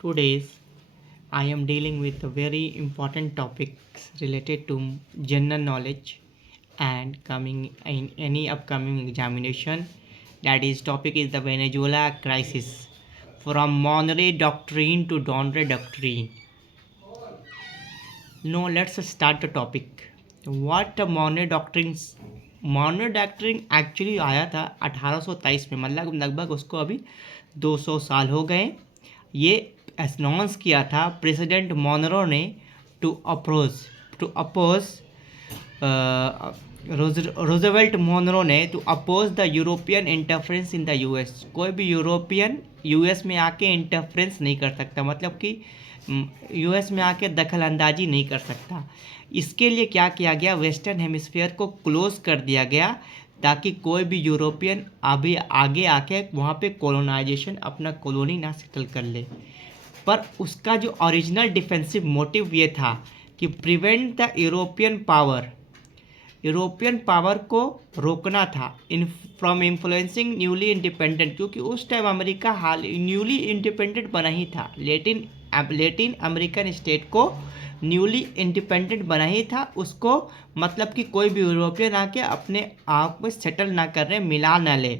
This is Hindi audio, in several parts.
Today's I am dealing with a very important topics related to general knowledge and coming in any upcoming examination. That is topic is the Venezuela crisis from Monroe Doctrine to Donner Doctrine. Now let's start the topic. What the Monroe Doctrine actually आया था 1823 में, मतलब लगभग उसको अभी 200 साल हो गए। ये अनाउंस किया था प्रेसिडेंट मोनरो ने टू अपोज रोजवेल्ट मोनरो ने to oppose the European interference in the US. कोई भी यूरोपियन यूएस में आके इंटरफ्रेंस नहीं कर सकता, मतलब कि यूएस में आके दखल अंदाजी नहीं कर सकता। इसके लिए क्या किया गया, वेस्टर्न हेमिस्फीयर को क्लोज कर दिया गया ताकि कोई भी यूरोपियन अभी आगे आके वहाँ पे कॉलोनाइजेशन अपना कॉलोनी ना सेटल कर ले। पर उसका जो ओरिजिनल डिफेंसिव मोटिव ये था कि प्रिवेंट द यूरोपियन पावर को रोकना था फ्रॉम इन्फ्लुएंसिंग न्यूली इंडिपेंडेंट, क्योंकि उस टाइम अमेरिका हाल न्यूली इंडिपेंडेंट बना ही था। लेटिन अमेरिकन स्टेट को न्यूली इंडिपेंडेंट बना ही था उसको, मतलब कि कोई भी यूरोपियन आके अपने आप में सेटल ना कर रहे, मिला ना ले।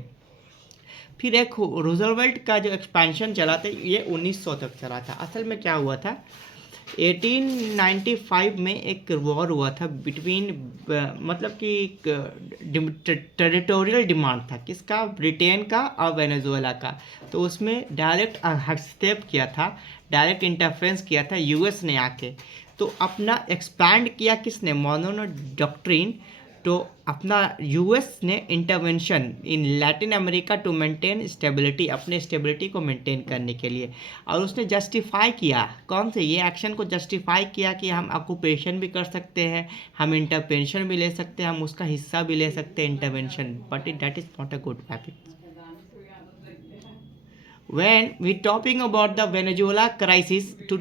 फिर एक रूजवेल्ट का जो एक्सपेंशन चला था ये 1900 तक चला था। असल में क्या हुआ था, 1895 में एक वॉर हुआ था बिटवीन, मतलब कि टेरिटोरियल डिमांड था किसका, ब्रिटेन का और वेनेजुएला का। तो उसमें डायरेक्ट हस्तक्षेप किया था, डायरेक्ट इंटरफेरेंस किया था यूएस ने आके। तो अपना एक्सपैंड किया किसने, मोनरो डॉक्ट्रिन। तो अपना यूएस ने intervention in Latin America to maintain stability, अपने स्टेबिलिटी को मेंटेन करने के लिए। और उसने जस्टिफाई किया, कौन से ये एक्शन को जस्टिफाई किया कि हम ऑक्यूपेशन भी कर सकते हैं, हम इंटरवेंशन भी ले सकते हैं, हम उसका हिस्सा भी ले सकते हैं intervention, but that is not a good habit. When we talking about the Venezuela crisis to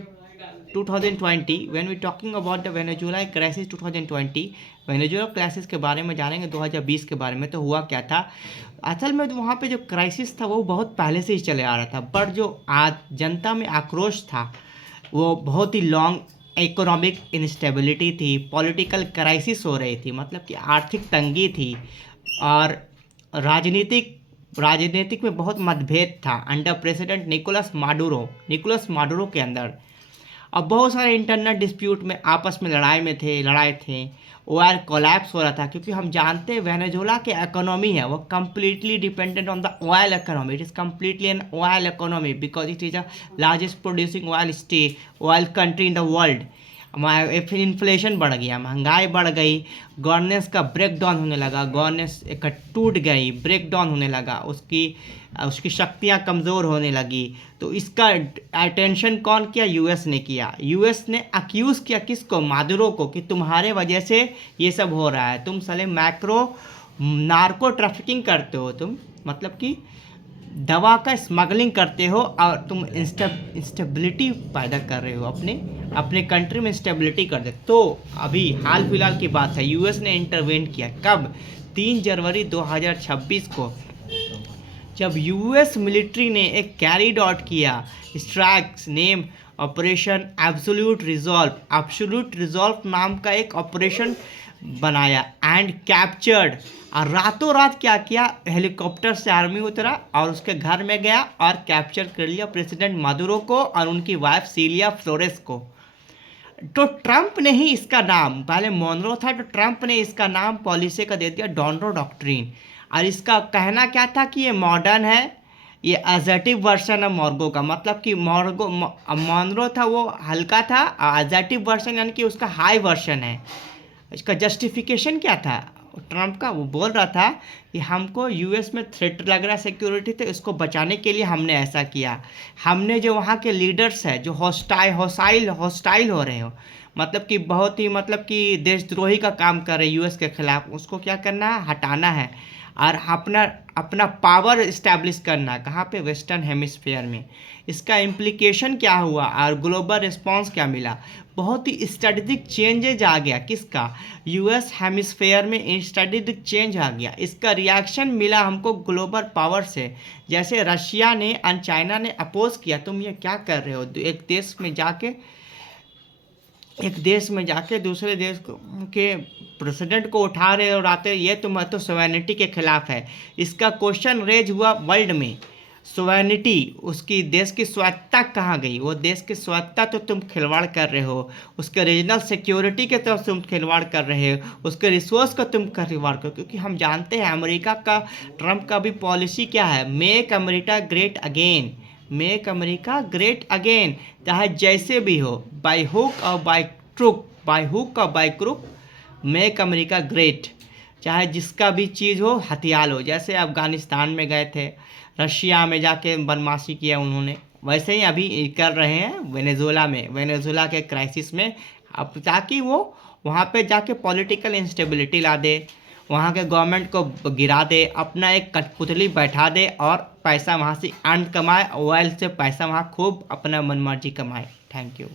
2020, when we talking about the Venezuela crisis 2020, Venezuela crisis के बारे में जानेंगे 2020 के बारे में। तो हुआ क्या था, असल में तो वहाँ पे जो क्राइसिस था वो बहुत पहले से ही चले आ रहा था, पर जो आज जनता में आक्रोश था वो बहुत ही लॉन्ग इकोनॉमिक इंस्टेबिलिटी थी, पॉलिटिकल क्राइसिस हो रही थी, मतलब कि आर्थिक तंगी थी, और राजनीतिक में बहुत मतभेद था अंडर प्रेसिडेंट निकोलस माडुरो के अंदर। अब बहुत सारे इंटरनल डिस्प्यूट में आपस में लड़ाई थे। ऑयल कोलैप्स हो रहा था, क्योंकि हम जानते हैं वेनेजुएला के इकोनॉमी है वो completely dependent on the oil economy. It is completely an oil economy because it is the largest producing oil country in the world. फिर इन्फ्लेशन बढ़ गया, महंगाई बढ़ गई, गवर्नेंस का ब्रेक डाउन होने लगा, गवर्नेंस एक टूट गई, ब्रेक डाउन होने लगा, उसकी शक्तियाँ कमज़ोर होने लगी। तो इसका अटेंशन कौन किया, यूएस ने किया। यूएस ने अक्यूज़ किया किसको, मादुरो को, कि तुम्हारे वजह से ये सब हो रहा है, तुम साले नार्को ट्रैफिकिंग करते हो, तुम मतलब कि दवा का स्मगलिंग करते हो और तुम इंस्टेबिलिटी पैदा कर रहे हो, अपने कंट्री में इंस्टेबिलिटी कर दे। तो अभी हाल फिलहाल की बात है, यूएस ने इंटरवेन किया कब, 3 जनवरी 2026 को, जब यूएस मिलिट्री ने एक कैरीड आउट किया strikes name operation absolute resolve नाम का एक ऑपरेशन बनाया एंड कैप्चर्ड। और रातों रात क्या किया, हेलीकॉप्टर से आर्मी उतरा और उसके घर में गया और कैप्चर कर लिया प्रेसिडेंट मादुरो को और उनकी वाइफ सीलिया फ्लोरेस को। तो ट्रंप ने ही इसका नाम, पहले मोनरो था तो ट्रंप ने इसका नाम पॉलिसी का दे दिया डॉनरो डॉक्ट्रिन। और इसका कहना क्या था कि ये मॉडर्न है, ये एजर्टिव वर्सन है मॉर्गो का, मतलब कि मोनरो था वो हल्का था, एजर्टिव वर्सन यानी कि उसका हाई वर्सन है। इसका जस्टिफिकेशन क्या था ट्रंप का, वो बोल रहा था कि हमको यूएस में थ्रेट लग रहा है सिक्योरिटी, तो इसको बचाने के लिए हमने ऐसा किया। हमने जो वहाँ के लीडर्स हैं जो हॉस्टाइल हो रहे हो, मतलब कि बहुत ही मतलब कि देशद्रोही का काम कर रहे हैं यूएस के खिलाफ, उसको क्या करना है, हटाना है। और अपना अपना पावर इस्टेब्लिश करना, कहाँ पे, वेस्टर्न हेमिस्फेयर में। इसका इम्प्लीकेशन क्या हुआ और ग्लोबल रिस्पांस क्या मिला, बहुत ही स्ट्रेटेजिक चेंजेज आ गया। किसका, यूएस हेमिस्फेयर में स्ट्रेटेजिक चेंज आ गया। इसका रिएक्शन मिला हमको ग्लोबल पावर से। जैसे रशिया ने और चाइना ने अपोज किया, तुम ये क्या कर रहे हो, एक देश में जाके दूसरे देश के प्रेसिडेंट को उठा रहे और आते, ये तो सोवेनिटी के खिलाफ है। इसका क्वेश्चन रेज हुआ वर्ल्ड में, सोवेनिटी, उसकी देश की स्वायत्तता कहाँ गई, वो देश की स्वायत्तता तो तुम खिलवाड़ कर रहे हो, उसके रीजनल सिक्योरिटी के तरफ तुम खिलवाड़ कर रहे हो, उसके रिसोर्स का तुम खिलवाड़ करो। क्योंकि हम जानते हैं अमेरिका का, ट्रंप का भी पॉलिसी क्या है, make America great again, make America great again. चाहे जैसे भी हो, बाय हुक और by crook, make America great, चाहे जिसका भी चीज़ हो, हथियार हो। जैसे अफ़गानिस्तान में गए थे, रशिया में जाके बदमाशी किया उन्होंने, वैसे ही अभी कर रहे हैं वेनेजुएला में, वेनेजुएला के क्राइसिस में। अब ताकि वो वहाँ पे जाके पॉलिटिकल इंस्टेबिलिटी ला दे, वहाँ के गवर्नमेंट को गिरा दे, अपना एक कठपुतली बैठा दे और पैसा वहाँ से अर्न कमाए, ऑयल से पैसा वहाँ खूब अपना मनमर्जी कमाए। Thank you.